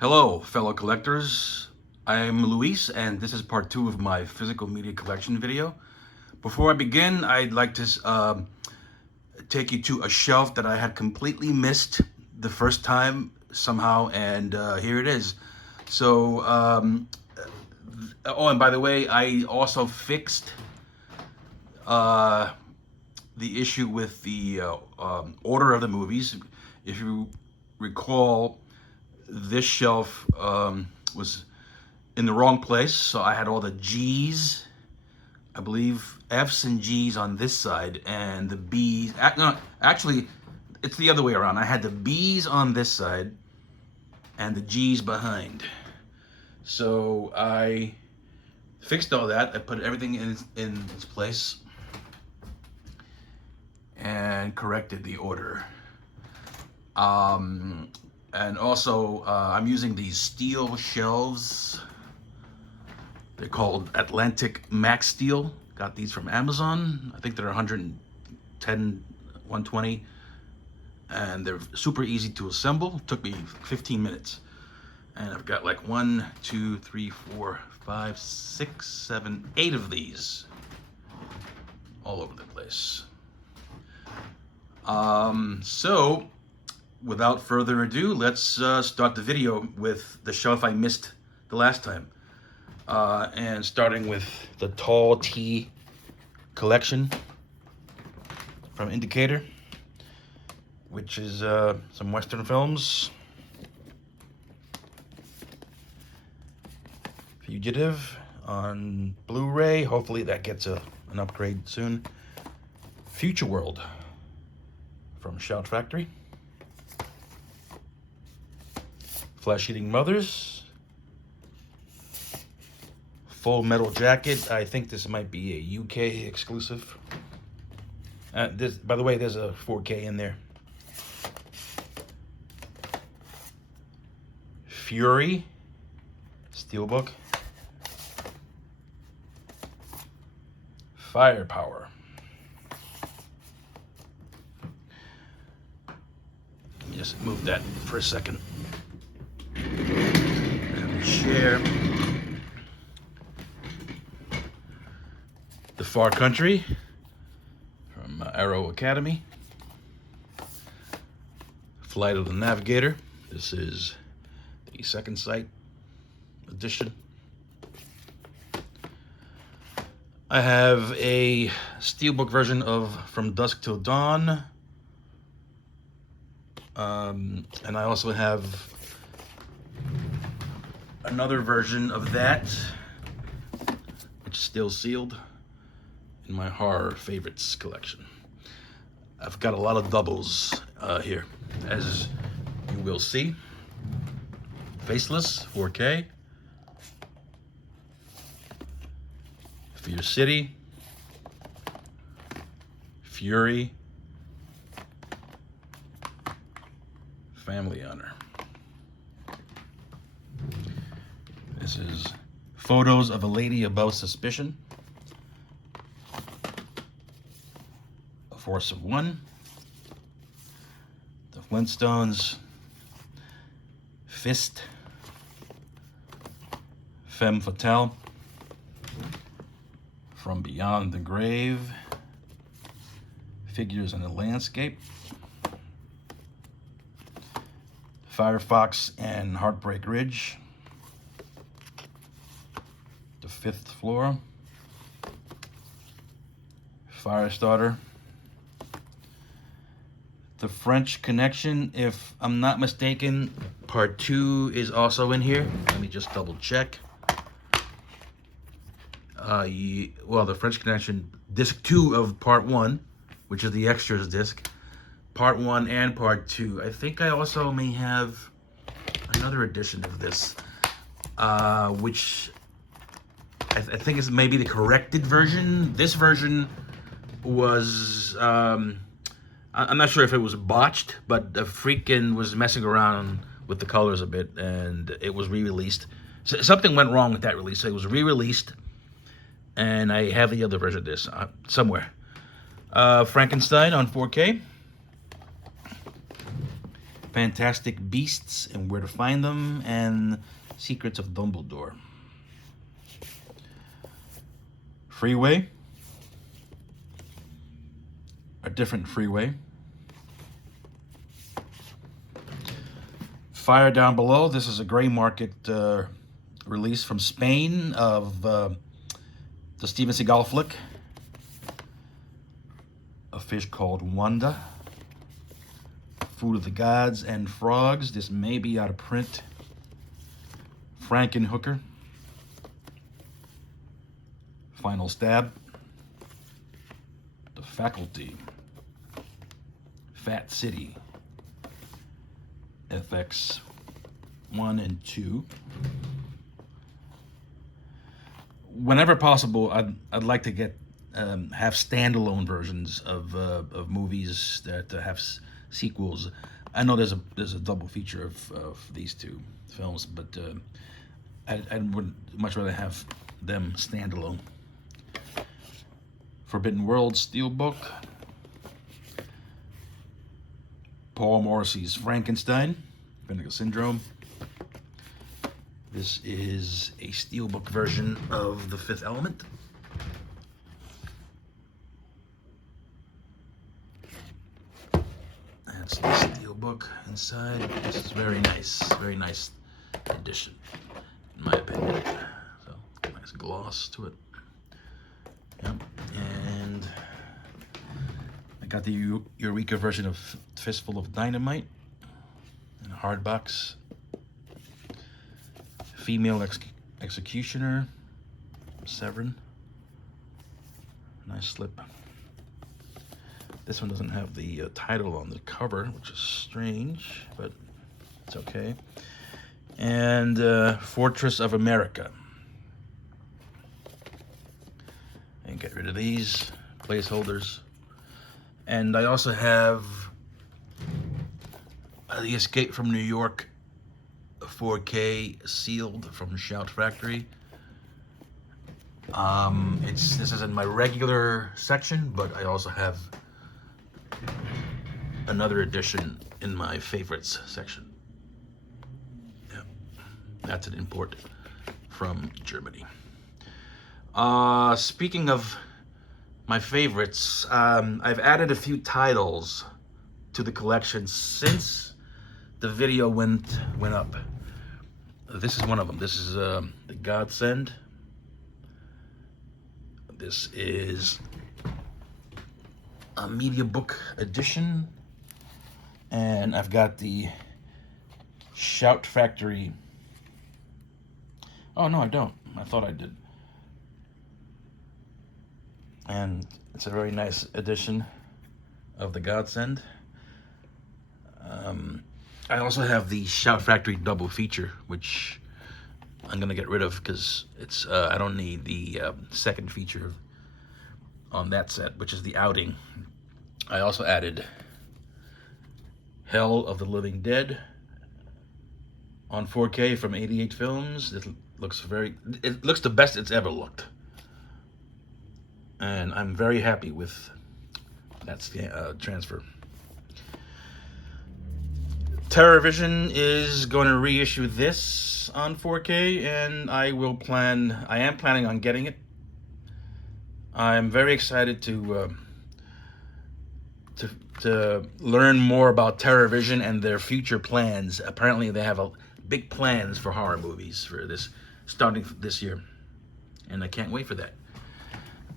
Hello, fellow collectors. I'm Luis, and this is part 2 of my physical media collection video. Before I begin, I'd like to take you to a shelf that I had completely missed the first time somehow, and here it is. So, oh, and by the way, I also fixed the issue with the order of the movies. If you recall, this shelf was in the wrong place, so I had all the G's, I believe F's and G's on this side, and the B's. No, actually, it's the other way around. I had the B's on this side and the G's behind. So I fixed all that. I put everything in its place and corrected the order. And also, I'm using these steel shelves. They're called Atlantic Max Steel. Got these from Amazon. I think they're 110, 120. And they're super easy to assemble. Took me 15 minutes. And I've got like 1, 2, 3, 4, 5, 6, 7, 8 of these all over the place. So, without further ado, let's start the video with the shelf I missed the last time. And starting with the Tall T collection from Indicator, which is some Western films. Fugitive on Blu-ray. Hopefully that gets an upgrade soon. Future World from Shout Factory. Flesh Eating Mothers. Full Metal Jacket. I think this might be a UK exclusive. By the way, there's a 4K in there. Fury Steelbook. Firepower. Just move that for a second. And share. The Far Country from Arrow Academy. Flight of the Navigator. This is the Second Sight edition. I have a steelbook version of From Dusk Till Dawn. And I also have another version of that, which is still sealed, in my horror favorites collection. I've got a lot of doubles here, as you will see. Faceless, 4K. Fear City. Fury. Family Honor. This is Photos of a Lady Above Suspicion. A Force of One. The Flintstones. Fist. Femme Fatale. From Beyond the Grave. Figures in a Landscape. Firefox and Heartbreak Ridge. The Fifth Floor. Firestarter. The French Connection, if I'm not mistaken, part 2 is also in here. Let me just double check. Well, the French Connection, disc 2 of part 1, which is the extras disc. Part 1 and part 2. I think I also may have another edition of this, which I think is maybe the corrected version. This version was, I'm not sure if it was botched, but the freaking was messing around with the colors a bit, and it was re-released. So something went wrong with that release, so it was re-released, and I have the other version of this somewhere. Frankenstein on 4K. Fantastic Beasts and Where to Find Them, and Secrets of Dumbledore. Freeway. A Different Freeway. Fire Down Below. This is a gray market release from Spain of the Steven Seagal flick. A Fish Called Wanda. Food of the Gods and Frogs. This may be out of print. Frankenhooker. Final Stab. The Faculty. Fat City. FX 1 and 2. Whenever possible, I'd like to get have standalone versions of movies that have sequels. I know there's a double feature of these two films, but I would much rather have them standalone. Forbidden World Steelbook. Paul Morrissey's Frankenstein, Vinegar Syndrome. This is a steelbook version of The Fifth Element. That's the steelbook inside. This is very nice edition, in my opinion. So, nice gloss to it. Yep. And I got the Eureka version of Fistful of Dynamite in a hard box. Female Executioner, Severin. Nice slip. This one doesn't have the title on the cover, which is strange, but it's okay. And Fortress of America. And get rid of these placeholders. And I also have The Escape from New York 4K sealed from Shout Factory. This is in my regular section, but I also have another edition in my favorites section. Yeah, that's an import from Germany. Speaking of my favorites, I've added a few titles to the collection since the video went up. This is one of them. This is The Godsend. This is a media book edition. And I've got the Shout Factory. Oh, no, I don't. I thought I did. And it's a very nice edition of The Godsend. I also have the Shout Factory double feature, which I'm gonna get rid of because it's I don't need the second feature on that set, which is The Outing. I also added Hell of the Living Dead on 4K from 88 Films. It looks the best it's ever looked. And I'm very happy with that transfer. TerrorVision is going to reissue this on 4K, and I am planning on getting it. I'm very excited to learn more about TerrorVision and their future plans. Apparently, they have big plans for horror movies for this starting this year, and I can't wait for that.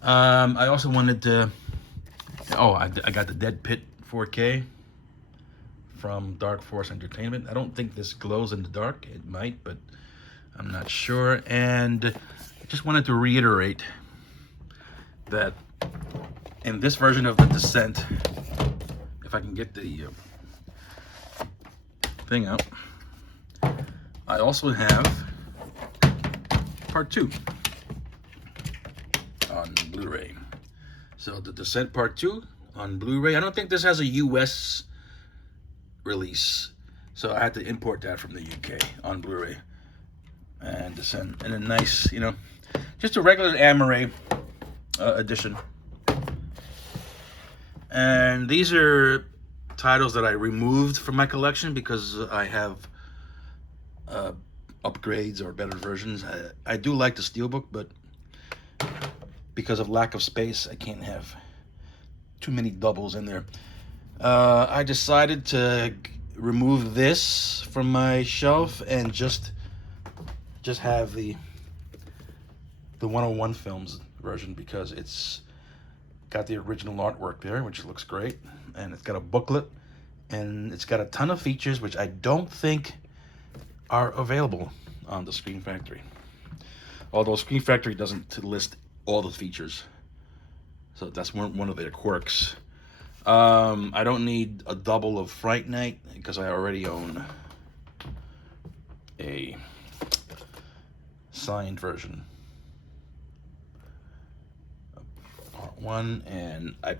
I also wanted to. I got the Dead Pit 4K from Dark Force Entertainment. I don't think this glows in the dark. It might, but I'm not sure. And I just wanted to reiterate that in this version of The Descent, if I can get the thing out, I also have Part 2 on Blu-ray. So The Descent Part 2 on Blu-ray. I don't think this has a US release, so I had to import that from the UK on Blu-ray. And Descent, and a nice, just a regular Amaray edition. And these are titles that I removed from my collection because I have upgrades or better versions. I do like the Steelbook, but because of lack of space, I can't have too many doubles in there. I decided to remove this from my shelf and just have the 101 Films version, because it's got the original artwork there, which looks great, and it's got a booklet, and it's got a ton of features which I don't think are available on the Screen Factory. Although Screen Factory doesn't list all the features, so that's one of their quirks. I don't need a double of Fright Night because I already own a signed version of Part 1, and I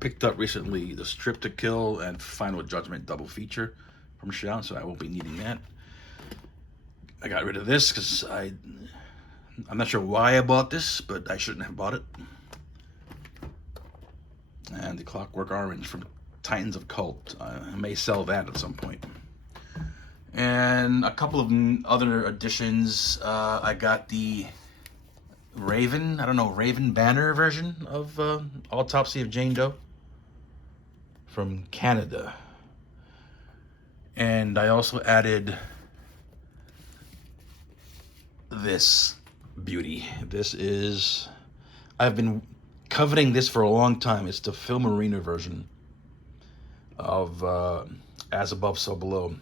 picked up recently the Strip to Kill and Final Judgment double feature from Shout, so I won't be needing that. I got rid of this because I'm not sure why I bought this, but I shouldn't have bought it. And the Clockwork Orange from Titans of Cult. I may sell that at some point. And a couple of other additions. I got the Raven Banner version of Autopsy of Jane Doe from Canada. And I also added this beauty. This is, I've been coveting this for a long time. It's the Film Arena version of As Above, So Below.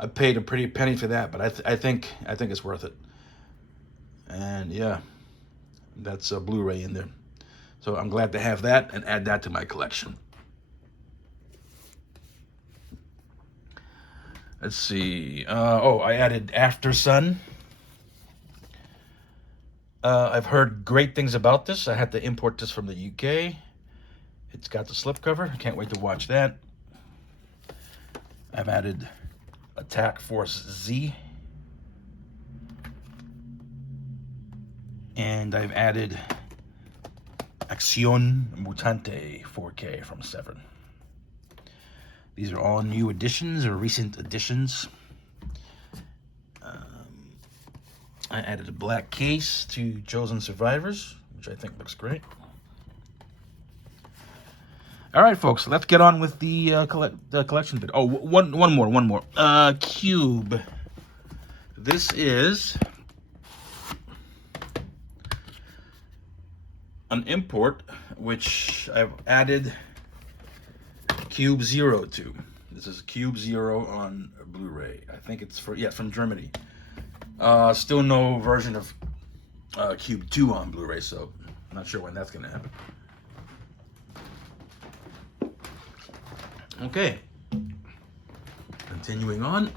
I paid a pretty penny for that, but I think it's worth it. And yeah, that's a Blu-ray in there. So I'm glad to have that and add that to my collection. Let's see. I added After Sun. I've heard great things about this. I had to import this from the UK. It's got the slipcover. I can't wait to watch that. I've added Attack Force Z. And I've added Acción Mutante 4K from Severin. These are all new additions or recent additions. I added a black case to Chosen Survivors, which I think looks great. All right, folks, let's get on with the collection bit. Oh, one more. Cube. This is an import, which I've added Cube Zero to. This is Cube Zero on Blu-ray. I think it's from Germany. Still no version of Cube 2 on Blu-ray, so I'm not sure when that's going to happen. Okay. Continuing on.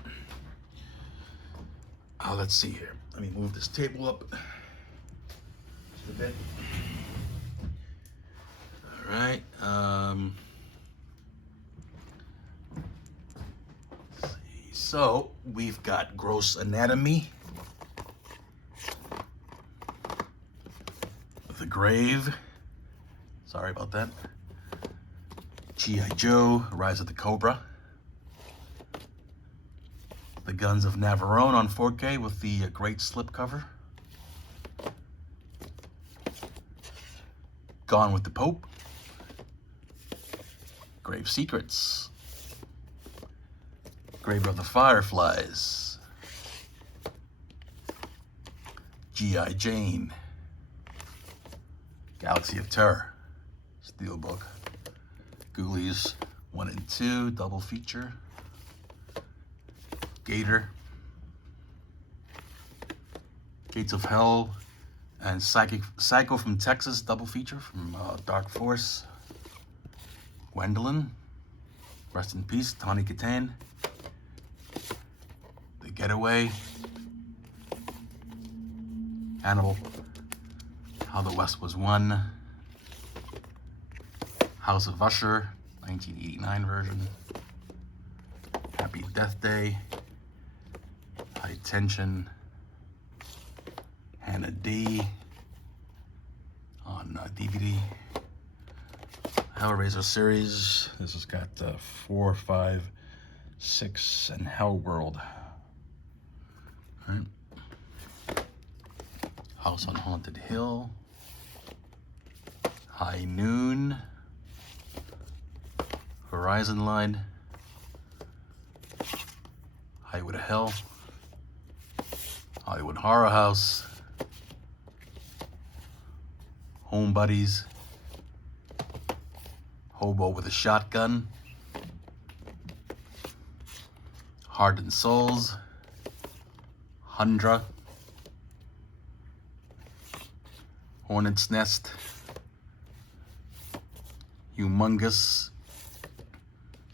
Let's see here. Let me move this table up just a bit. All right. Let's see. So we've got Gross Anatomy, The Grave. Sorry about that. G.I. Joe, Rise of the Cobra. The Guns of Navarone on 4K with the great slipcover. Gone with the Pope. Grave Secrets. Grave of the Fireflies. G.I. Jane. Galaxy of Terror. Steelbook. Ghoulies 1 and 2, double feature. Gator. Gates of Hell and Psycho from Texas, double feature from Dark Force. Gwendolyn. Rest in peace, Tawny Kitaen. The Getaway. Hannibal. How the West Was Won. House of Usher, 1989 version. Happy Death Day. High Tension. Hannah D. on DVD. Hellraiser series. This has got 4, 5, 6, and Hellworld. All right. House on Haunted Hill. High Noon. Horizon Line. Highway to Hell. Hollywood Horror House. Home Buddies. Hobo with a Shotgun. Heart and Souls. Hundra. Hornet's Nest. Humongous.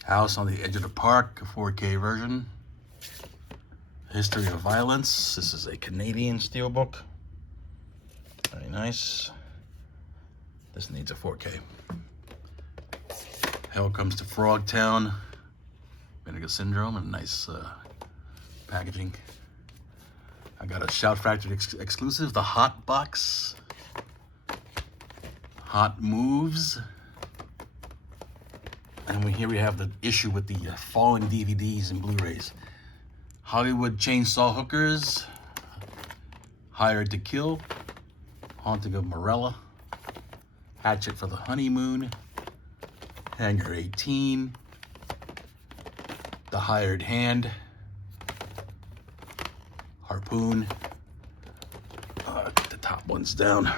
House on the Edge of the Park, a 4K version. History of Violence. This is a Canadian steelbook. Very nice. This needs a 4K. Hell Comes to Frogtown. Vinegar Syndrome, and nice packaging. I got a Shout Factory exclusive, the Hot Box. Hot Moves. And here we have the issue with the falling DVDs and Blu-rays. Hollywood Chainsaw Hookers. Hired to Kill. Haunting of Morella. Hatchet for the Honeymoon. Hangar 18. The Hired Hand. Harpoon. Get the top ones down.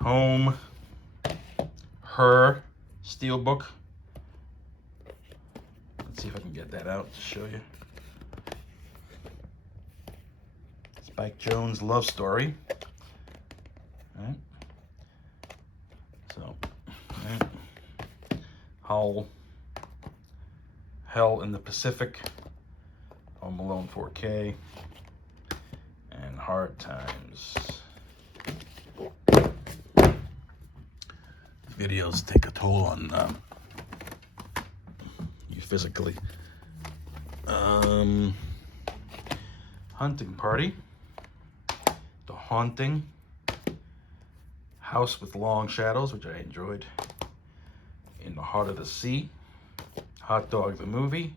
Home. Her steelbook. Let's see if I can get that out to show you. Spike Jonze Love Story. All right. So, all right. Hell in the Pacific. Home Alone 4K. And Hard Times. Videos take a toll on you physically. Hunting Party. The Haunting. House with Long Shadows, which I enjoyed. In the Heart of the Sea. Hot Dog the Movie.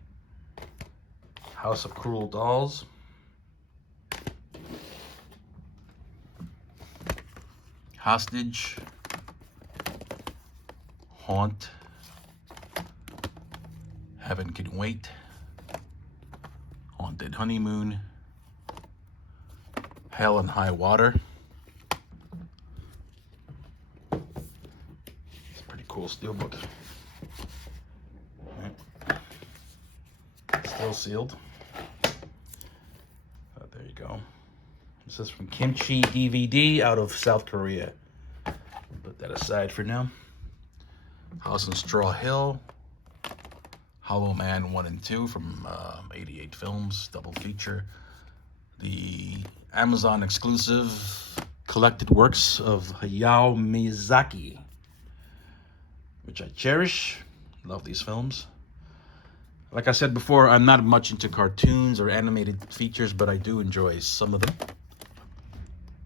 House of Cruel Dolls. Hostage. Haunt. Heaven Can Wait. Haunted Honeymoon. Hell and High Water. It's a pretty cool steelbook. Still sealed. Oh, there you go. This is from Kimchi DVD out of South Korea. Put that aside for now. House on Straw Hill. Hollow Man 1 and 2 from 88 Films, double feature. The Amazon exclusive collected works of Hayao Miyazaki, which I cherish. Love these films. Like I said before, I'm not much into cartoons or animated features, but I do enjoy some of them.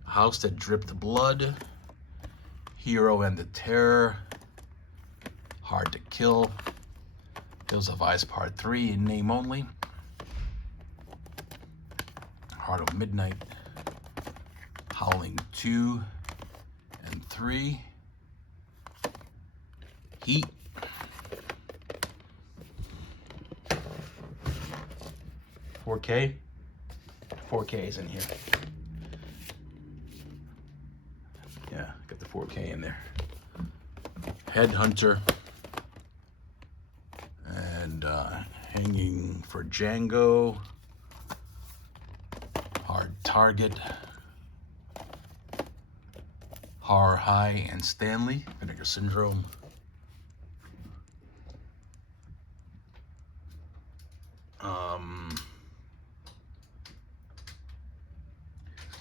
House That Dripped Blood. Hero and the Terror. Hard to Kill. Hills of Ice Part 3 in name only. Heart of Midnight. Howling 2 and 3. Heat. $4K. 4K is in here. Yeah, got the 4K in there. Headhunter. And Hanging for Django. Hard Target. Horror High and Stanley. Vinegar Syndrome.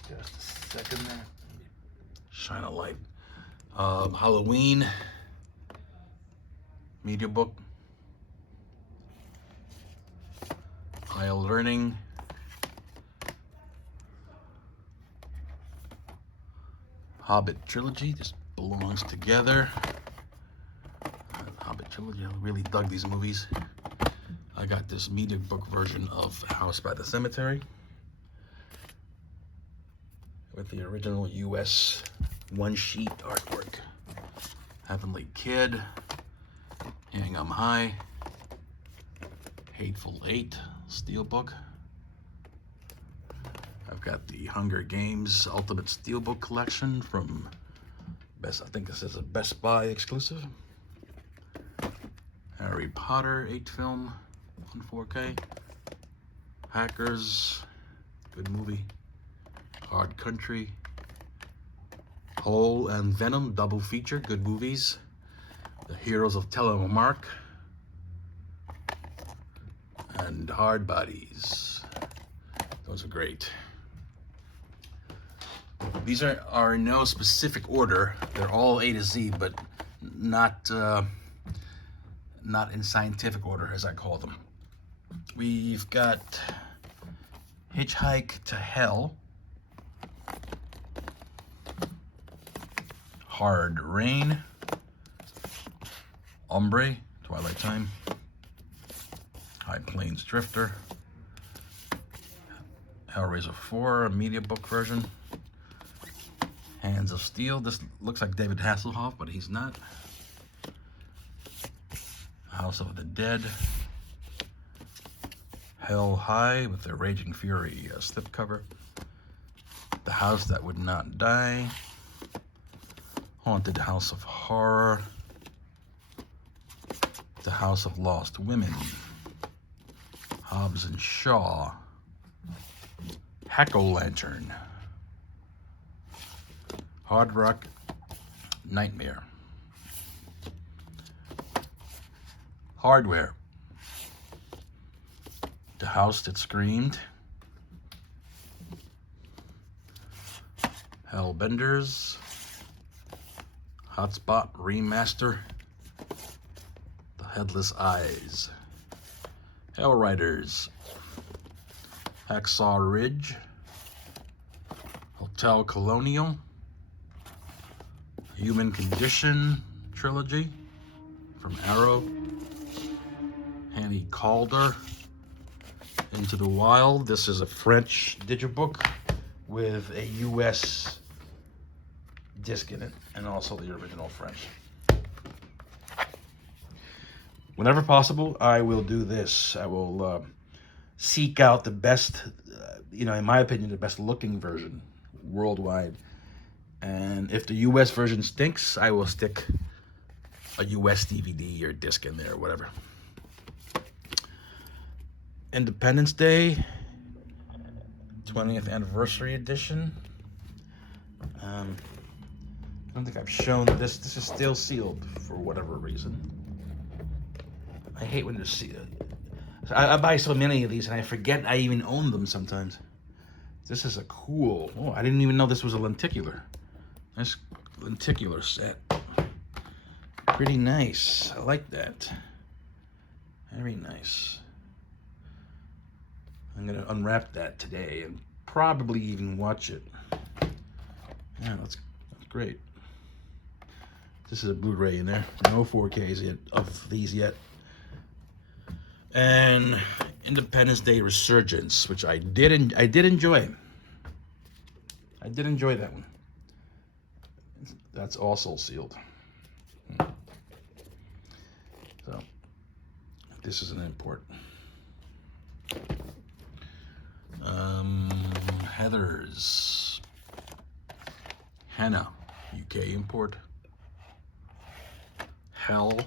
Just a second there. Shine a light. Halloween. Media book. Higher Learning. Hobbit Trilogy. This belongs together. trilogy. I really dug these movies. I got this media book version of House by the Cemetery with the original US one-sheet artwork. Heavenly Kid, Hang 'em High, Hateful Eight Steelbook. I've got the Hunger Games Ultimate Steelbook Collection from I think this is a Best Buy exclusive. Harry Potter 8-film on 4K. Hackers, good movie. Hard Country. Hole and Venom double feature, good movies. The Heroes of Telemark and Hard Bodies. Those are great. These are in no specific order. They're all A to Z, but not in scientific order, as I call them. We've got Hitchhike to Hell, Hard Rain, Ombre, Twilight Time, High Plains Drifter, Hellraiser 4, a media book version, Hands of Steel. This looks like David Hasselhoff, but he's not. House of the Dead, Hell High with the Raging Fury slipcover, The House That Would Not Die, Haunted House of Horror, The House of Lost Women, Hobbs and Shaw, Hack-O-Lantern, Hard Rock Nightmare, Hardware, The House That Screamed, Hellbenders, Hotspot Remaster, The Headless Eyes, Hellriders, Hacksaw Ridge, Hotel Colonial, Human Condition trilogy from Arrow, Annie Calder, Into the Wild. This is a French digibook with a US disc in it, and also the original French. Whenever possible, I will do this. I will seek out the best, in my opinion, the best looking version worldwide. And if the US version stinks, I will stick a US DVD or disc in there or whatever. Independence Day, 20th Anniversary Edition. I don't think I've shown this. This is still sealed for whatever reason. I hate when they're sealed. I buy so many of these and I forget I even own them sometimes. This is a cool... Oh, I didn't even know this was a lenticular. Nice lenticular set. Pretty nice. I like that. Very nice. I'm going to unwrap that today and probably even watch it. Yeah, that's great. This is a Blu-ray in there. No 4Ks yet of these yet. And Independence Day Resurgence, which I did enjoy. I did enjoy that one. That's also sealed. So this is an import. Heathers, Hannah, UK import. Hell,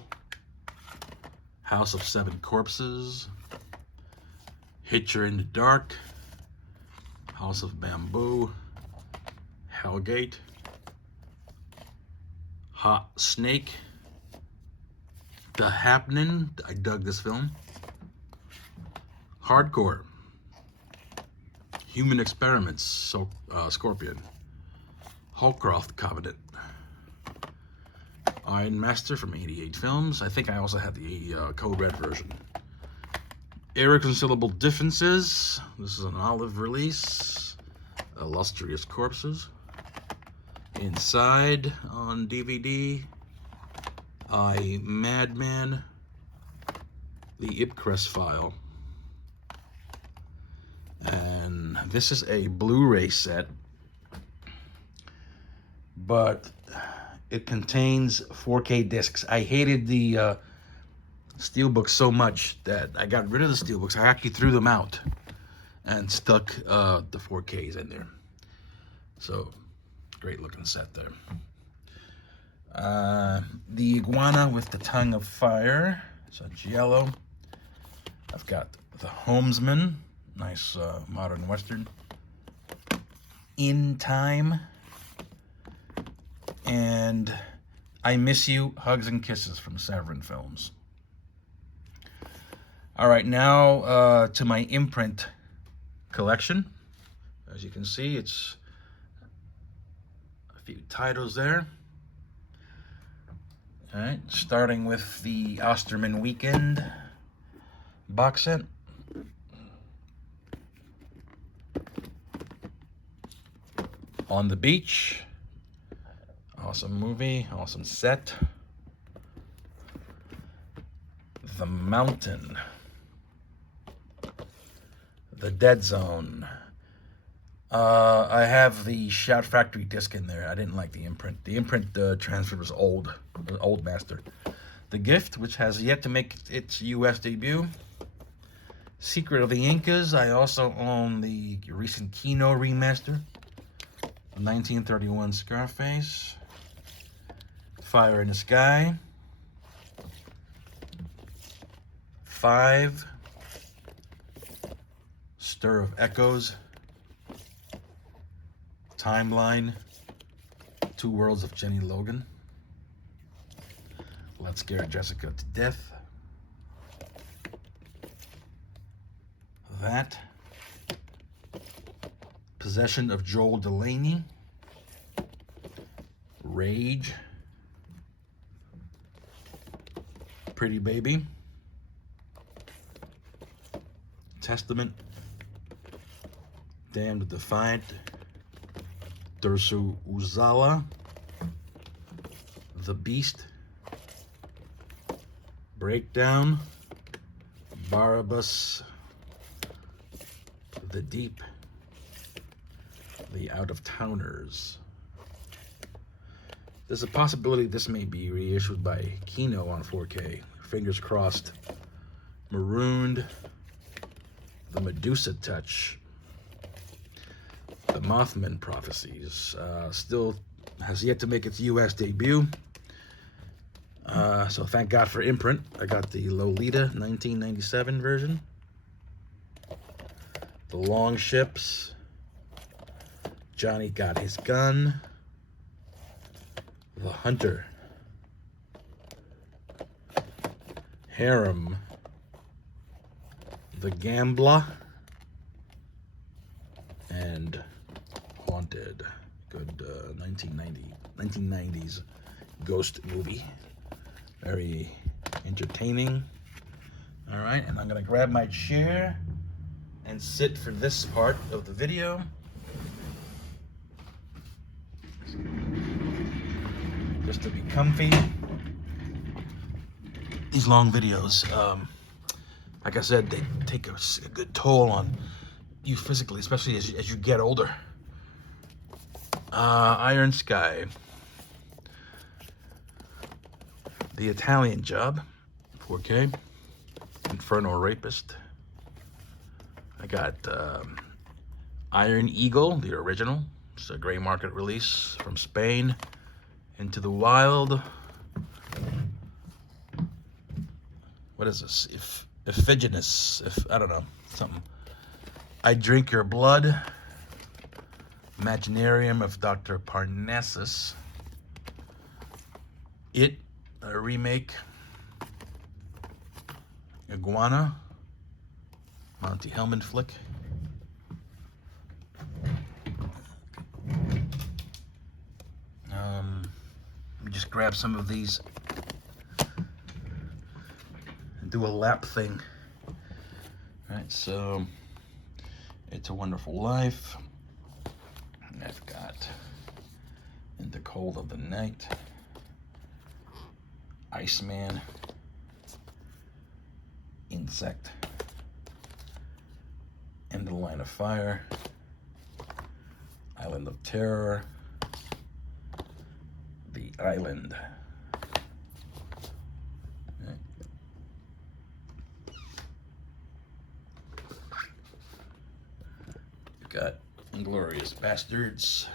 House of Seven Corpses, Hitcher in the Dark, House of Bamboo, Hellgate, Hot Snake, The Happening, I dug this film, Hardcore, Human Experiments, Scorpion, Holcroft Covenant, Iron Master from 88 Films. I think I also had the Code Red version. Irreconcilable Differences. This is an olive release. Illustrious Corpses. Inside on DVD. Madman, the Ipcress file. And this is a Blu-ray set, but it contains 4K discs. I hated the steelbooks so much that I got rid of the steelbooks. I actually threw them out and stuck the 4Ks in there. So, great looking set there. The iguana with the tongue of fire. So it's yellow. I've got the Homesman. Nice modern western. In Time. And I Miss You, Hugs and Kisses from Severin Films. All right, now to my imprint collection. As you can see, it's a few titles there. All right, starting with the Osterman Weekend box set. On the Beach. Awesome movie, awesome set. The Mountain. The Dead Zone. I have the Shout Factory disc in there. I didn't like the imprint. The imprint transfer was old master. The Gift, which has yet to make its U.S. debut. Secret of the Incas. I also own the recent Kino remaster. 1931 Scarface. Fire in the Sky. 5. Stir of Echoes. Timeline. Two Worlds of Jenny Logan. Let's Scare Jessica to Death. That. Possession of Joel Delaney. Rage. Pretty Baby. Testament. Damned Defiant. Dersu Uzala. The Beast. Breakdown. Barabbas. The Deep. The Out of Towners. There's a possibility this may be reissued by Kino on 4K. Fingers crossed. Marooned. The Medusa Touch. The Mothman Prophecies. Still has yet to make its U.S. debut. So thank God for imprint. I got the Lolita 1997 version. The Long Ships. Johnny Got His Gun. The Hunter. Harem. The Gambler. And Haunted. Good 1990s ghost movie. Very entertaining. All right, and I'm gonna grab my chair and sit for this part of the video. Just to be comfy. These long videos, like I said, they take a good toll on you physically, especially as you get older. Iron Sky. The Italian Job, 4K. Inferno Rapist. I got Iron Eagle, the original. It's a gray market release from Spain. Into the Wild. What is this? Iphigenous. I don't know. Something. I Drink Your Blood. Imaginarium of Dr. Parnassus. It, a remake. Iguana. Monty Hellman flick. Let me just grab some of these and do a lap thing. All right, so It's a Wonderful Life. And I've got In the Cold of the Night. Iceman, Insect, In the Line of Fire, Island of Terror, The Island. You've got Inglourious Bastards,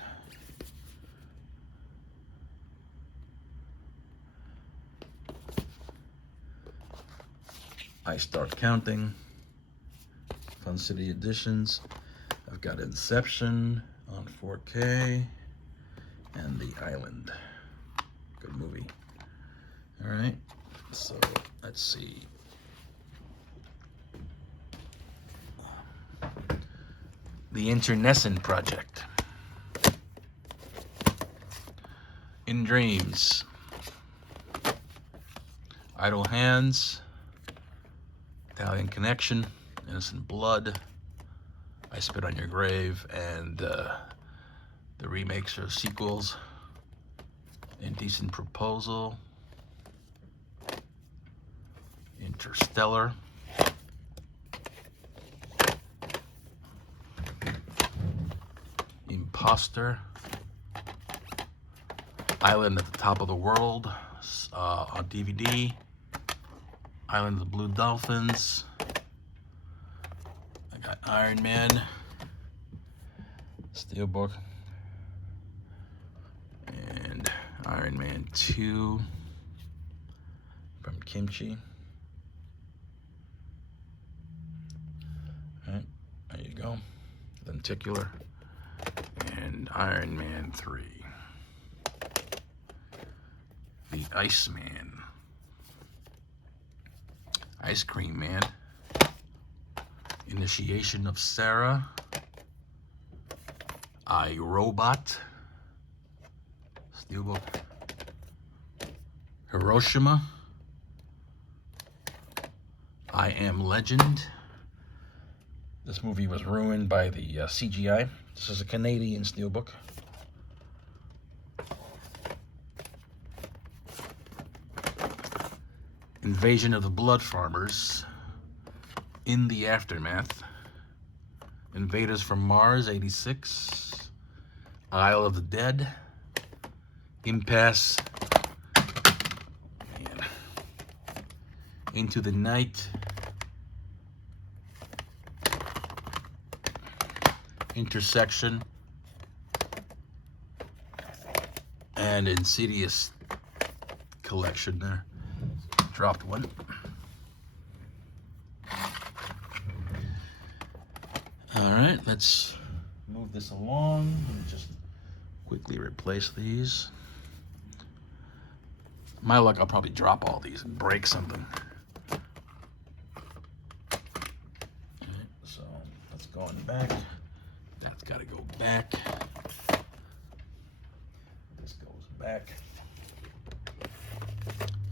I Start Counting, Fun City Editions. I've got Inception on 4K and The Island. Good movie. All right, so let's see. The Internecine Project. In Dreams. Idle Hands. Italian Connection, Innocent Blood, I Spit on Your Grave, and the remakes or sequels, Indecent Proposal, Interstellar, Imposter, Island at the Top of the World on DVD, Island of the Blue Dolphins. I got Iron Man, Steelbook, and Iron Man 2 from Kimchi. All right, there you go. Lenticular, and Iron Man 3. The Iceman. Ice Cream Man, Initiation of Sarah, I, Robot, Steelbook, Hiroshima, I Am Legend. This movie was ruined by the CGI. This is a Canadian Steelbook. Invasion of the Blood Farmers, In the Aftermath, Invaders from Mars, 86, Isle of the Dead, Impasse, man. Into the Night, Intersection, and Insidious collection there. Dropped one. All right, let's move this along. Let me just quickly replace these. My luck, I'll probably drop all these and break something. All right, so that's going back. That's got to go back. This goes back.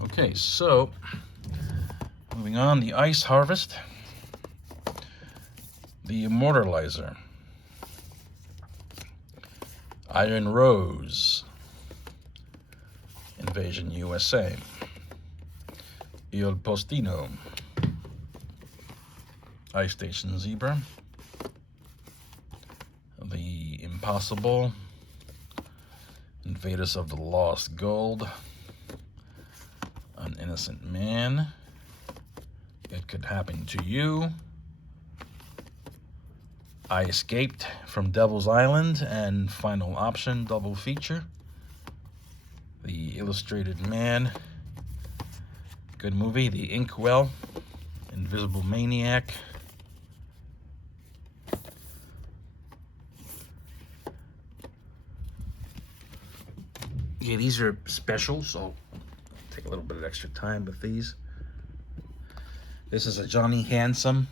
Okay, so moving on, the Ice Harvest, the Immortalizer, Iron Rose, Invasion USA, Il Postino, Ice Station Zebra, The Impossible, Invaders of the Lost Gold, An Innocent Man, It Could Happen to You, I Escaped from Devil's Island, and Final Option double feature, The Illustrated Man, good movie, The Inkwell, Invisible Maniac, yeah, these are special, so take a little bit of extra time with these. This is a Johnny Handsome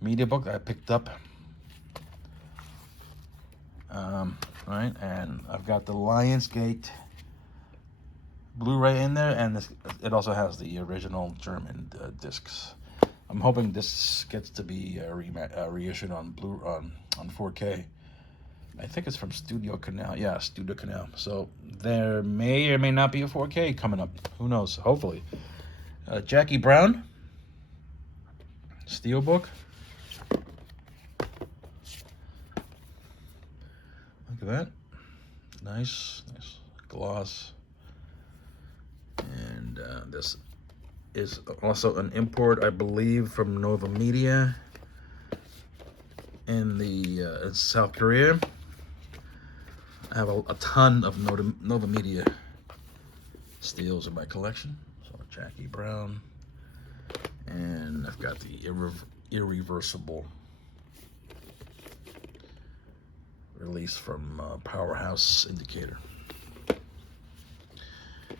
media book that I picked up. Right, and I've got the Lionsgate Blu-ray in there, and it also has the original German discs. I'm hoping this gets to be reissued on 4K I think it's from Studio Canal. Yeah, Studio Canal. So there may or may not be a 4K coming up. Who knows? Hopefully. Jackie Brown. Steelbook. Look at that. Nice gloss. And this is also an import, I believe, from Nova Media in the South Korea. I have a ton of Nova Media steels in my collection. So Jackie Brown, and I've got the irreversible release from Powerhouse Indicator.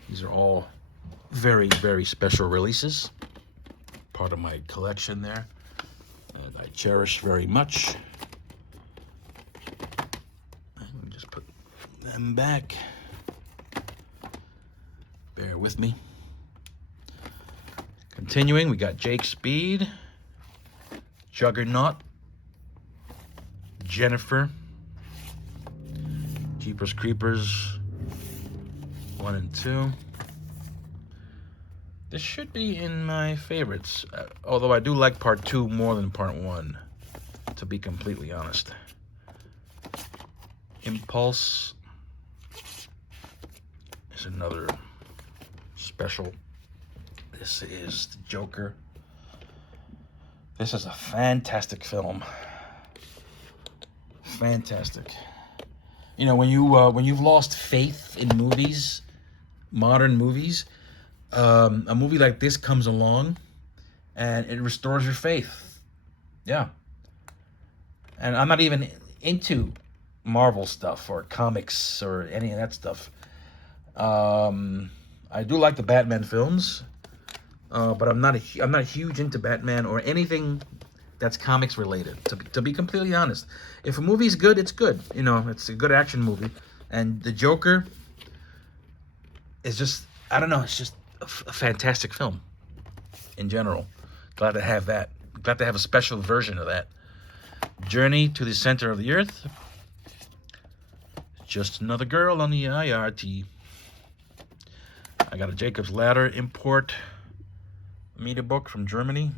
These are all very, very special releases, part of my collection there, and I cherish very much. Let me just put them back. Bear with me. Continuing, we got Jake Speed, Juggernaut, Jennifer, Jeepers Creepers 1 and 2. This should be in my favorites, although I do like part 2 more than part 1, to be completely honest. Impulse is another special. This is the Joker. This is a fantastic film. Fantastic. You know, when you've lost faith in movies, modern movies, a movie like this comes along and it restores your faith. Yeah. And I'm not even into Marvel stuff or comics or any of that stuff. I do like the Batman films, but I'm not huge into Batman or anything that's comics related. To be completely honest, if a movie's good, it's good. You know, it's a good action movie, and the Joker is just, I don't know, it's just a fantastic film in general. Glad to have that. Glad to have a special version of that. Journey to the Center of the Earth. Just Another Girl on the IRT. I got a Jacob's Ladder import media book from Germany.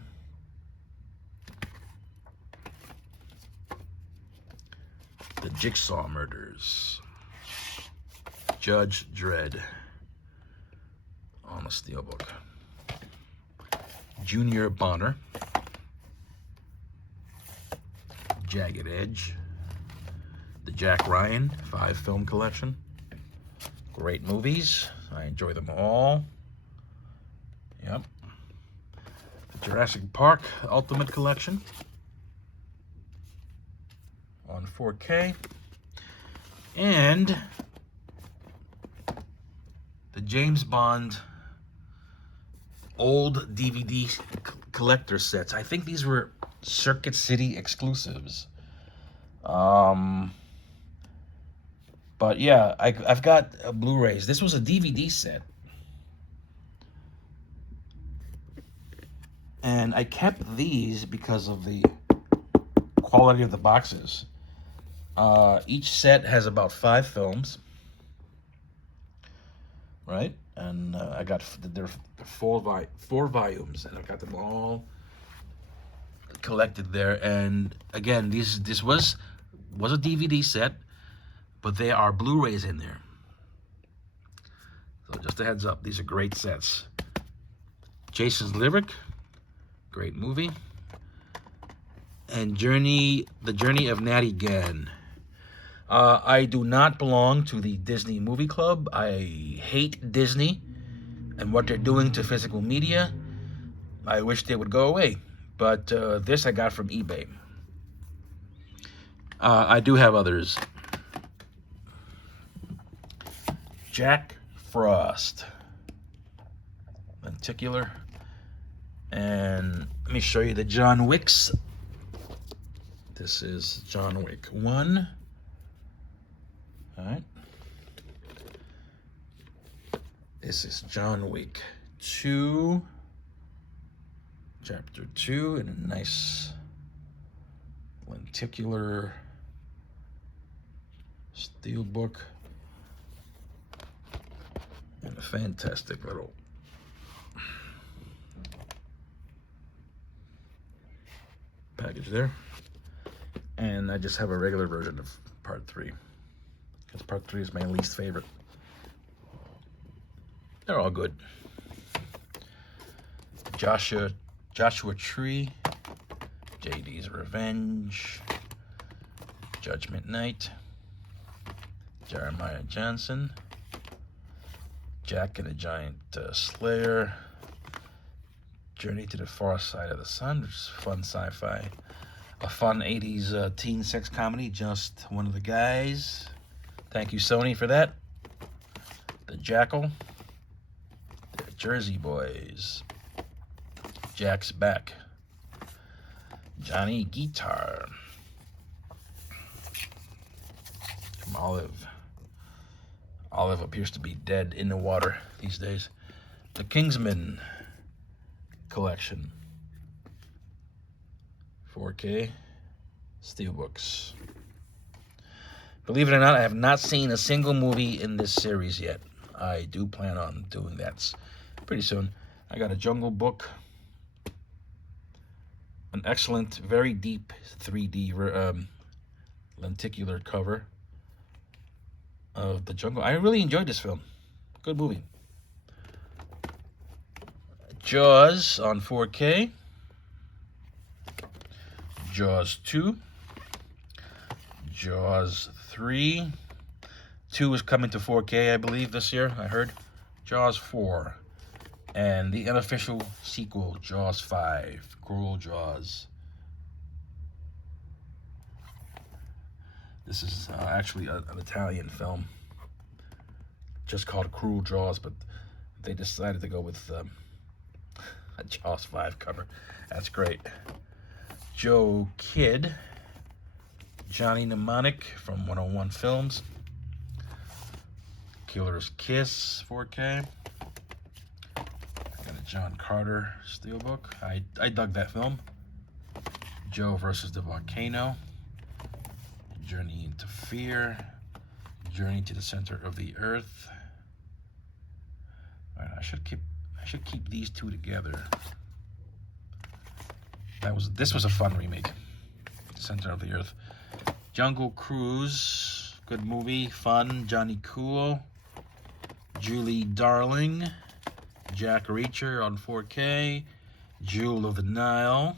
The Jigsaw Murders. Judge Dredd on a steelbook. Junior Bonner. Jagged Edge. The Jack Ryan 5-film collection. Great movies. I enjoy them all. Yep. The Jurassic Park Ultimate Collection on 4K. And the James Bond old DVD collector sets. I think these were Circuit City exclusives. But yeah, I've got Blu-rays. This was a DVD set. And I kept these because of the quality of the boxes. Each set has about 5 films. Right? And I got, they're 4 volumes, and I've got them all collected there. And again, this was a DVD set, but there are Blu-rays in there. So just a heads up, these are great sets. Jason's Lyric, great movie. And The Journey of Natty Gann. I do not belong to the Disney Movie Club. I hate Disney and what they're doing to physical media. I wish they would go away. But this I got from eBay. I do have others. Jack Frost. Lenticular. And let me show you the John Wicks. This is John Wick 1. All right. This is John Wick 2. Chapter 2 in a nice lenticular Steelbook. And a fantastic little package there. And I just have a regular version of Part 3. Because Part 3 is my least favorite. They're all good. Joshua Tree. JD's Revenge. Judgment Night. Jeremiah Johnson. Jack and the Giant Slayer. Journey to the Far Side of the Sun, which is fun sci-fi. A fun 80s teen sex comedy, Just One of the Guys. Thank you, Sony, for that. The Jackal. The Jersey Boys. Jack's Back. Johnny Guitar. From Olive. Olive appears to be dead in the water these days. The Kingsman collection. 4K Steelbooks. Believe it or not, I have not seen a single movie in this series yet. I do plan on doing that pretty soon. I got a Jungle Book. An excellent, very deep 3D lenticular cover of the Jungle. I really enjoyed this film. Good movie. Jaws on 4K. Jaws 2. Jaws 3. 2 is coming to 4K, I believe, this year, I heard. Jaws 4. And the unofficial sequel, Jaws 5. Cruel Jaws. This is actually an Italian film, just called Cruel Jaws, but they decided to go with a Jaws 5 cover. That's great. Joe Kidd, Johnny Mnemonic from 101 Films. Killer's Kiss 4K. I got a John Carter Steelbook. I dug that film. Joe versus the Volcano. Journey into Fear. Journey to the Center of the Earth. All right, I should keep these two together. This was a fun remake. Center of the Earth. Jungle Cruise, good movie, fun. Johnny Cool. Julie Darling. Jack Reacher on 4K. Jewel of the Nile.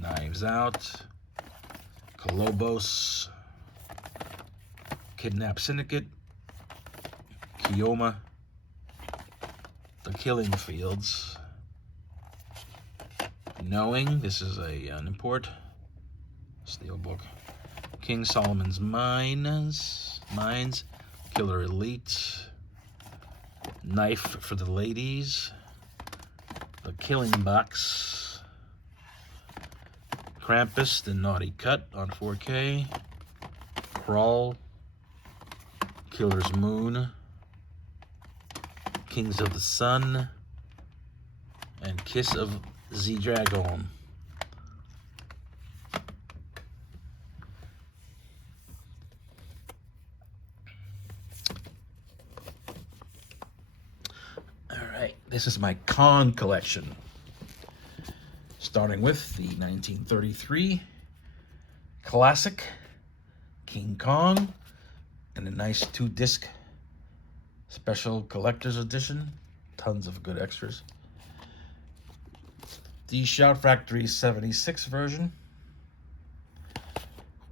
Knives Out. Colobos. Kidnap Syndicate. Kioma. The Killing Fields. Knowing, this is an import. Steelbook. King Solomon's Mines. Killer Elite. Knife for the Ladies. The Killing Box. Krampus, The Naughty Cut on 4K. Crawl. Killer's Moon. Kings of the Sun. And Kiss of the Dragon. Alright, this is my Kong collection. Starting with the 1933 classic King Kong and a nice 2-disc special collector's edition. Tons of good extras. The Shout Factory 76 version.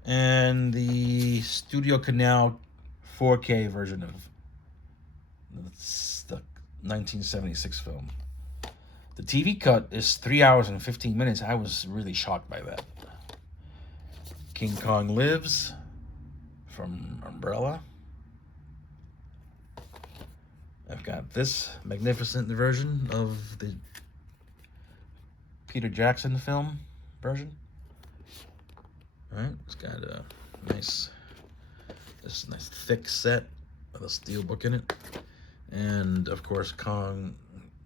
And the Studio Canal 4K version of the 1976 film. The TV cut is 3 hours and 15 minutes. I was really shocked by that. King Kong Lives from Umbrella. I've got this magnificent version of the Peter Jackson film version. All right, it's got a nice thick set with a steelbook in it, and of course Kong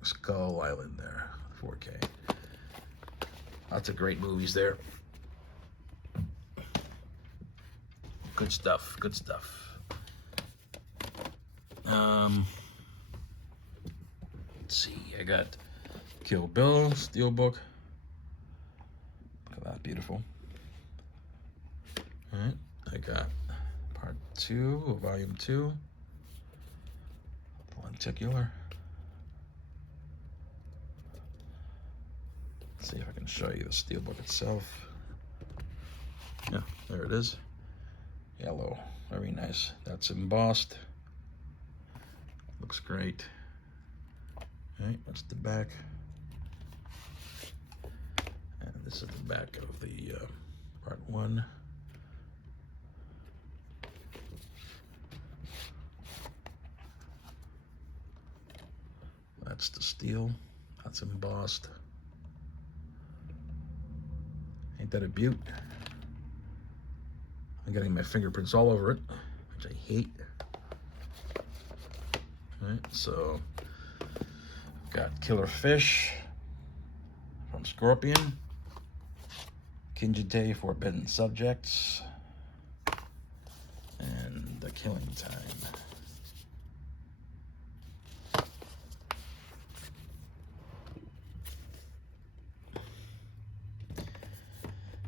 Skull Island there, 4K. Lots of great movies there. Good stuff. Good stuff. Let's see. I got Kill Bill Steelbook. Look at that, beautiful. All right. I got Part 2, Volume 2. Lenticular. Let's see if I can show you the steelbook itself. Yeah, there it is. Yellow, very nice. That's embossed. Looks great. All right, that's the back. And this is the back of the Part 1. That's the steel. That's embossed. Ain't that a beaut? I'm getting my fingerprints all over it, which I hate. All right, so I've got Killer Fish from Scorpion, Kinjite Forbidden Subjects, and The Killing Time.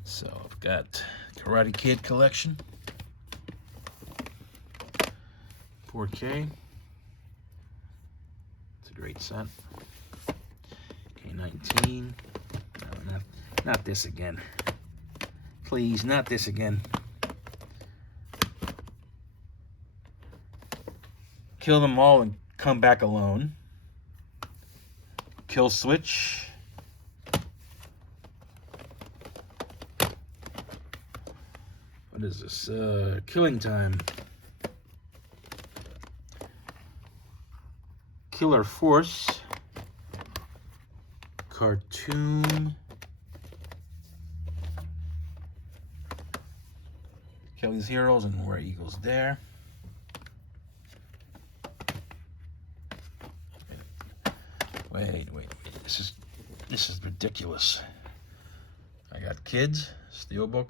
So I've got Karate Kid collection, 4K. It's a great set. K19. No, not this again. Please, not this again. Kill Them All and Come Back Alone. Kill Switch. What is this? Killing Time. Killer Force. Cartoon. Kelly's Heroes and Where Eagles Dare. Wait. This is ridiculous. I got Kids, Steelbook.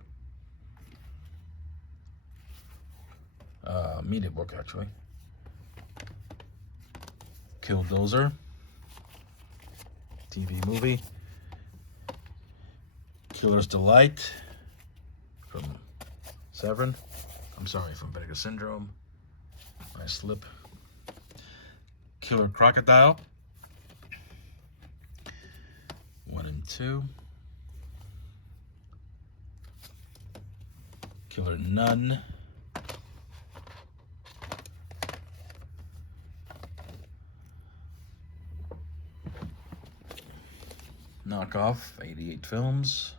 Media book, actually. Killdozer. TV movie. Killer's Delight from Severin. I'm sorry, from Vinegar Syndrome. My slip. Killer Crocodile. 1 and 2. Killer Nun. Knockoff, 88 Films.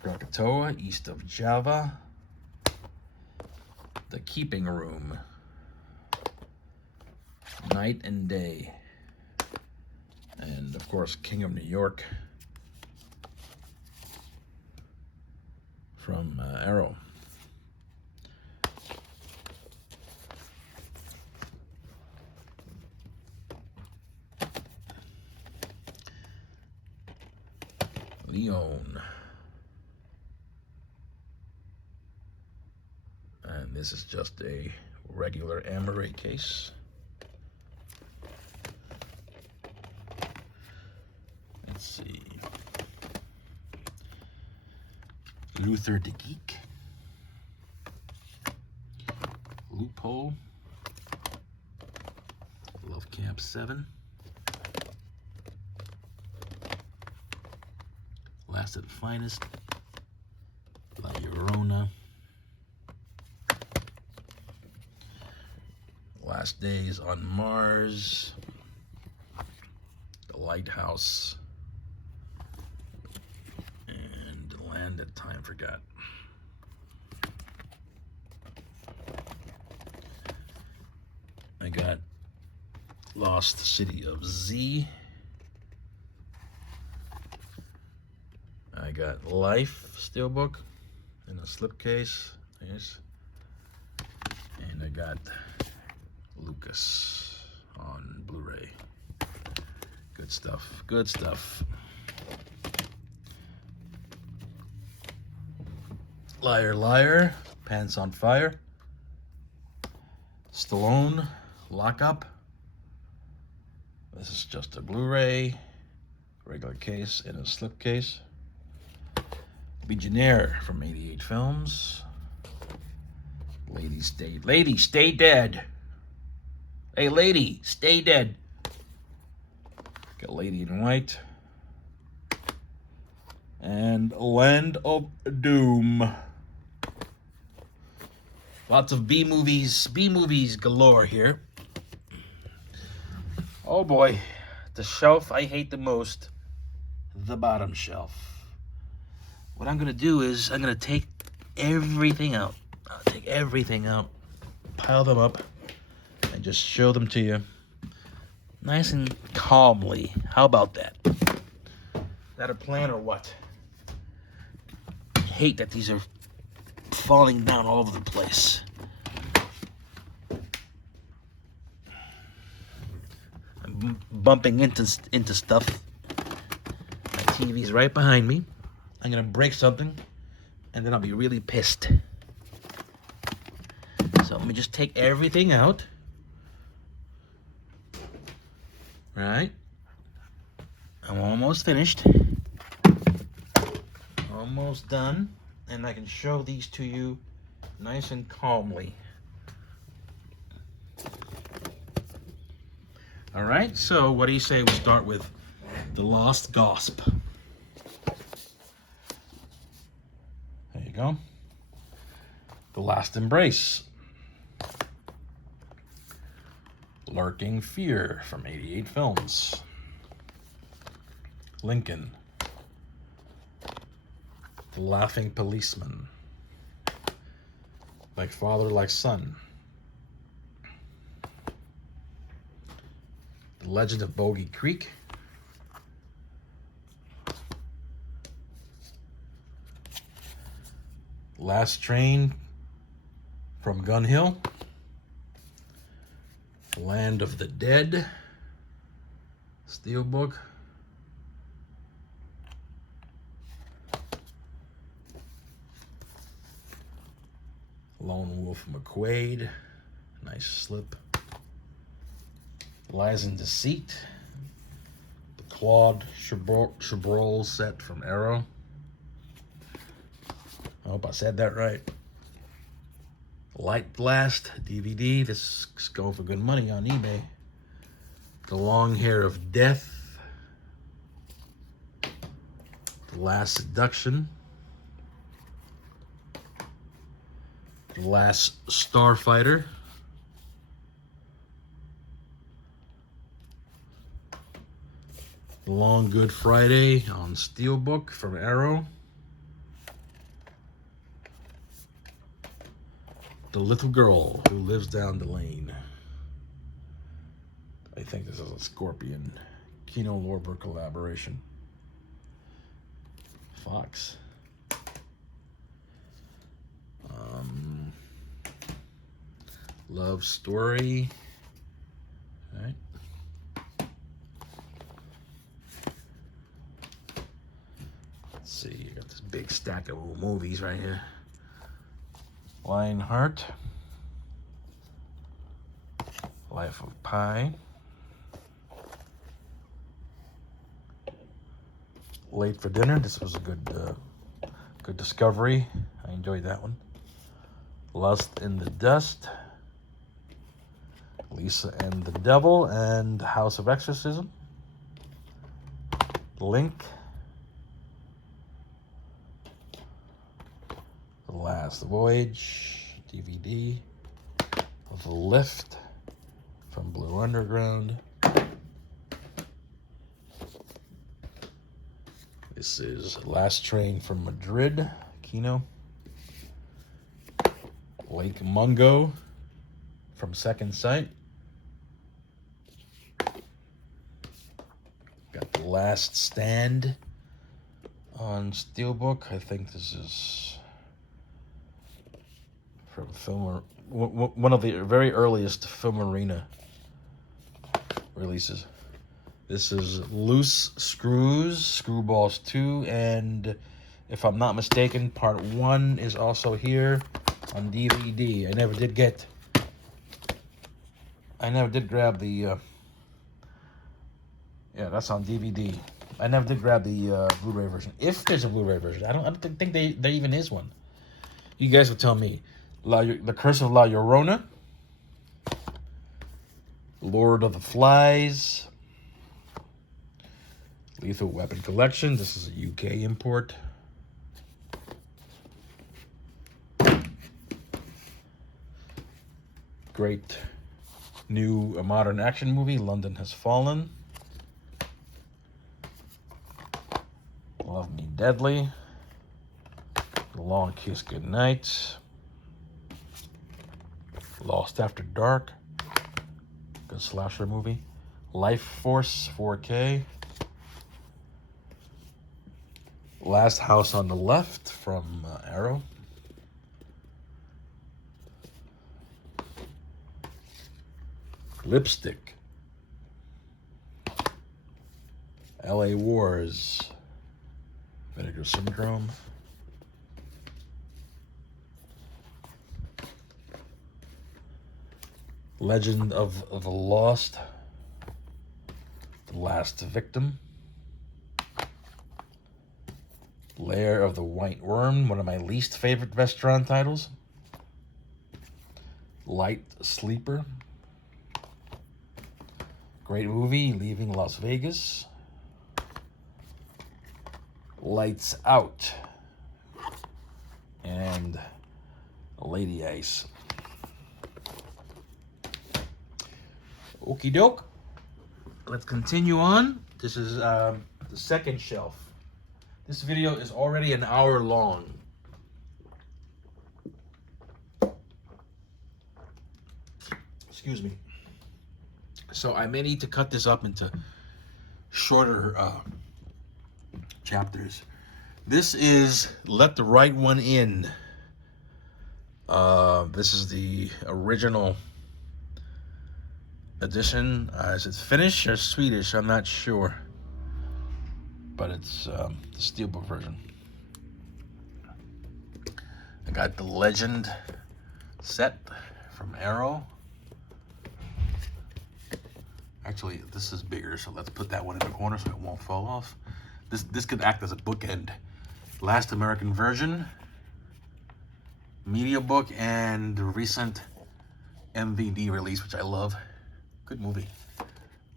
Krakatoa, East of Java. The Keeping Room. Night and Day. And, of course, King of New York from Arrow. Leon. And this is just a regular Amaray case. Let's see. Luther the Geek. Loophole. Love Camp 7. Last at the Finest. La Llorona. Last Days on Mars. The Lighthouse. And Land That Time Forgot. I got Lost City of Z. I got Life Steelbook in a slipcase. Yes. And I got Lucas on Blu-ray. Good stuff. Good stuff. Liar, Liar. Pants on Fire. Stallone, Lock Up. This is just a Blu-ray, regular case in a slip case. Legionnaire from 88 Films. Lady, stay dead. Hey, lady, stay dead. Got Lady in White. And Land of Doom. Lots of B movies galore here. Oh boy, the shelf I hate the most, the bottom shelf. What I'm gonna do is I'm gonna take everything out. I'll take everything out, pile them up, and just show them to you nice and calmly. How about that? Is that a plan or what? I hate that these are falling down all over the place. I'm bumping into stuff. My TV's right behind me. I'm gonna break something, and then I'll be really pissed. So let me just take everything out. Right? I'm almost finished. Almost done. And I can show these to you nice and calmly. All right, so what do you say we start with The Lost Gasp? There you go. The Last Embrace. Lurking Fear from 88 Films. Lincoln. The Laughing Policeman. Like Father, Like Son. The Legend of Bogey Creek. Last Train from Gun Hill. Land of the Dead. Steelbook. Lone Wolf McQuaid. Nice slip. Lies in Deceit. The Claude Chabrol set from Arrow. I hope I said that right. Light Blast DVD. This is going for good money on eBay. The Long Hair of Death. The Last Seduction. The Last Starfighter. The Long Good Friday on Steelbook from Arrow. The Little Girl Who Lives Down the Lane. I think this is a Scorpion Kino Lorber collaboration. Fox. Love Story. All right. Let's see, you got this big stack of old movies right here. Lionheart. Life of Pi. Late for Dinner. This was a good discovery. I enjoyed that one. Lust in the Dust. Lisa and the Devil and House of Exorcism. Link. The Last Voyage DVD. The Lift from Blue Underground. This is Last Train from Madrid, Kino. Lake Mungo from Second Sight. Got The Last Stand on Steelbook. I think this is from one of the very earliest Film Arena releases. This is Loose Screws, Screwballs 2, and if I'm not mistaken, part 1 is also here on DVD. I never did grab the, yeah, that's on DVD. I never did grab the Blu-ray version. If there's a Blu-ray version. I don't think there even is one. You guys will tell me. The Curse of La Llorona. Lord of the Flies. Lethal Weapon Collection. This is a UK import. Great new modern action movie, London Has Fallen. Love Me Deadly. The Long Kiss Goodnight. Lost After Dark. Good slasher movie. Life Force 4K. Last House on the Left from Arrow. Lipstick. LA Wars. Vinegar Syndrome. Legend of the Lost. The Last Victim. Lair of the White Worm, one of my least favorite restaurant titles. Light Sleeper. Great movie, Leaving Las Vegas. Lights Out. And Lady Ice. Okie doke. Let's continue on. This is the second shelf. This video is already an hour long. Excuse me. So I may need to cut this up into shorter chapters. This is Let the Right One In. This is the original edition. Is it Finnish or Swedish? I'm not sure. But it's the steelbook version. I got the Legend set from Arrow. Actually, this is bigger, so let's put that one in the corner so it won't fall off. This could act as a bookend. Last American Version, media book, and the recent MVD release, which I love. Good movie.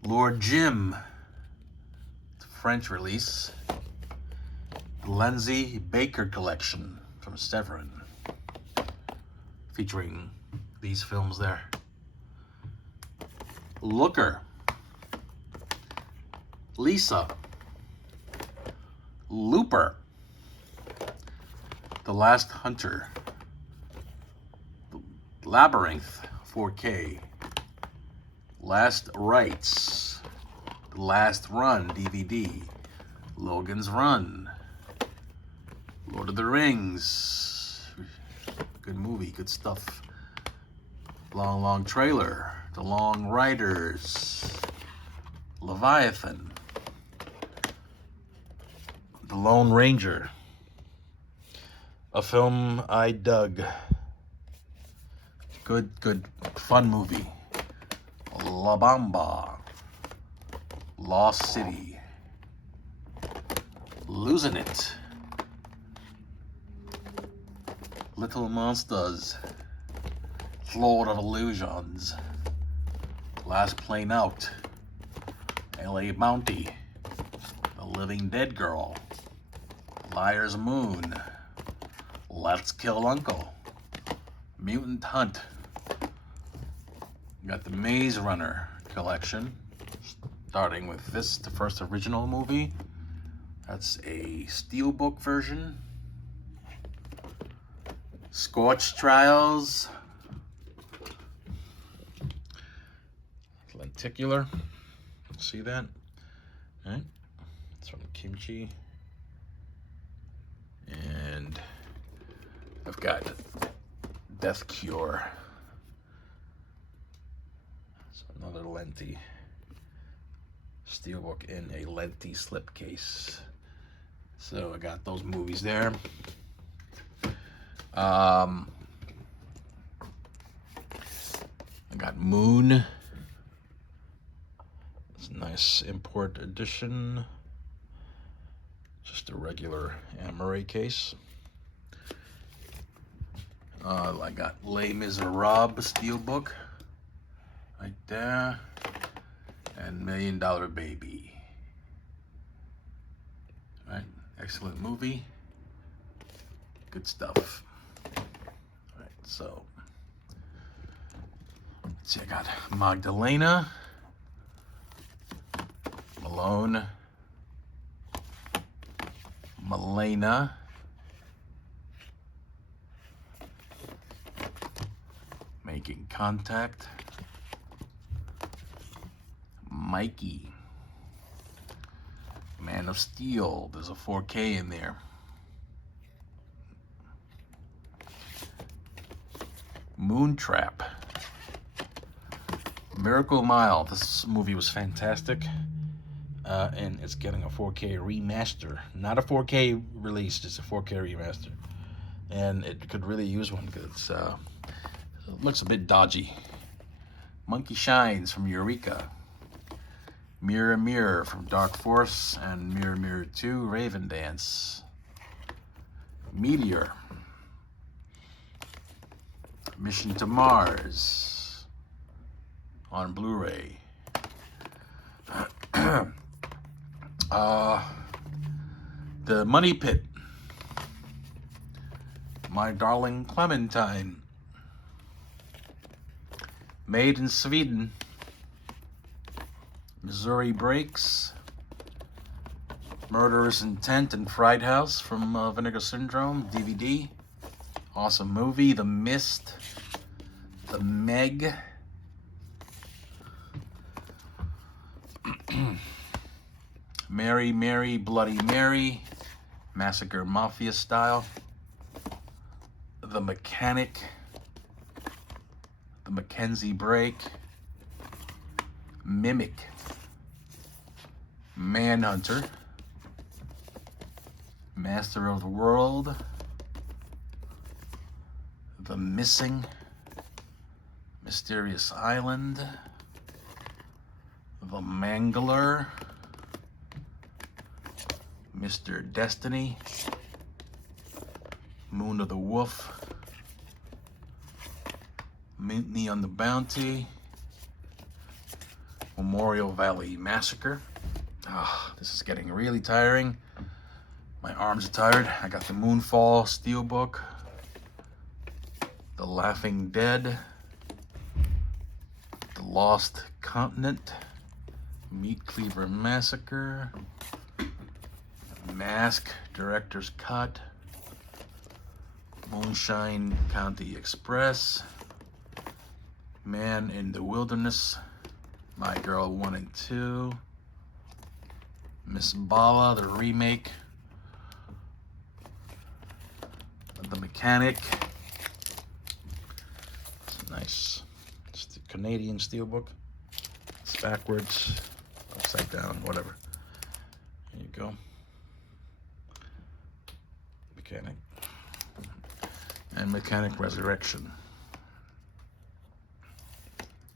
Lord Jim. French release. The Lindsay Baker Collection from Severin, featuring these films there. Looker. Lisa. Looper. The Last Hunter. Labyrinth 4K. Last Rites. The Last Run DVD. Logan's Run. Lord of the Rings. Good movie, good stuff. Long Trailer. The Long Riders. Leviathan. The Lone Ranger. A film I dug. Good fun movie. La Bamba. Lost City. Losing It. Little Monsters. Lord of Illusions. Last Plane Out. LA Bounty. The Living Dead Girl. Liar's Moon. Let's Kill Uncle. Mutant Hunt. Got the Maze Runner collection. Starting with this, the first original movie. That's a steelbook version. Scorch Trials. Lenticular. See that? All right. It's from Kimchi. And I've got Death Cure. So another Lenti. Steelbook in a Lenti slipcase. So I got those movies there. got Moon. It's a nice import edition. Just a regular Amaray case. I got Les Miserables steelbook right there, and $1 Million Baby. All right, excellent movie. Good stuff. All right, so let's see. I got Magdalena, Malone, Malena, Making Contact, Mikey, Man of Steel. There's a 4K in there. Moontrap, Miracle Mile. This movie was fantastic, and it's getting a 4K remaster. Not a 4K release, just a 4K remaster. And it could really use one because it looks a bit dodgy. Monkey Shines from Eureka. Mirror Mirror from Dark Force, and Mirror Mirror 2 Raven Dance. Meteor. Mission to Mars on Blu-ray. The Money Pit. My Darling Clementine. Made in Sweden. Missouri Breaks. Murderous Intent and Fright House from Vinegar Syndrome DVD. Awesome movie. The Mist. The Meg. Mary, Mary, Bloody Mary. Massacre Mafia style. The Mechanic. The Mackenzie Break. Mimic. Manhunter. Master of the World. The Missing. Mysterious Island. The Mangler. Mr. Destiny. Moon of the Wolf. Mutiny on the Bounty. Memorial Valley Massacre. This is getting really tiring. My arms are tired. I got the Moonfall Steelbook. The Laughing Dead. The Lost Continent. Meat Cleaver Massacre. Mask Director's Cut. Moonshine County Express. Man in the Wilderness. My Girl 1 and 2. Miss Bala, the remake. The Mechanic. It's nice. It's the Canadian Steelbook. It's backwards, upside down, whatever. There you go. Mechanic. And Mechanic Resurrection.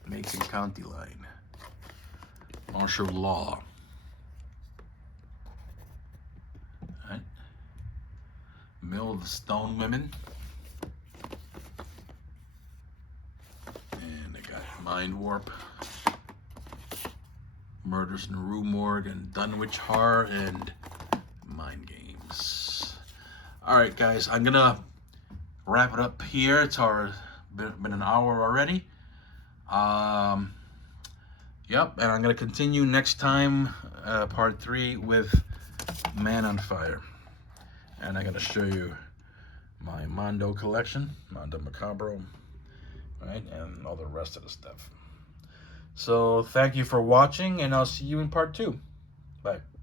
Macon County Line. Martial Law. Right. Mill of the Stone Women. And I got Mind Warp. Murders in the Rue Morgue and Dunwich Horror and Mind Games. Alright guys, I'm gonna wrap it up here. It's been an hour already. Yep, and I'm gonna continue next time, part 3 with Man on Fire. And I'm gonna show you my Mondo collection, Mondo Macabro, right, and all the rest of the stuff. So thank you for watching, and I'll see you in part 2. Bye.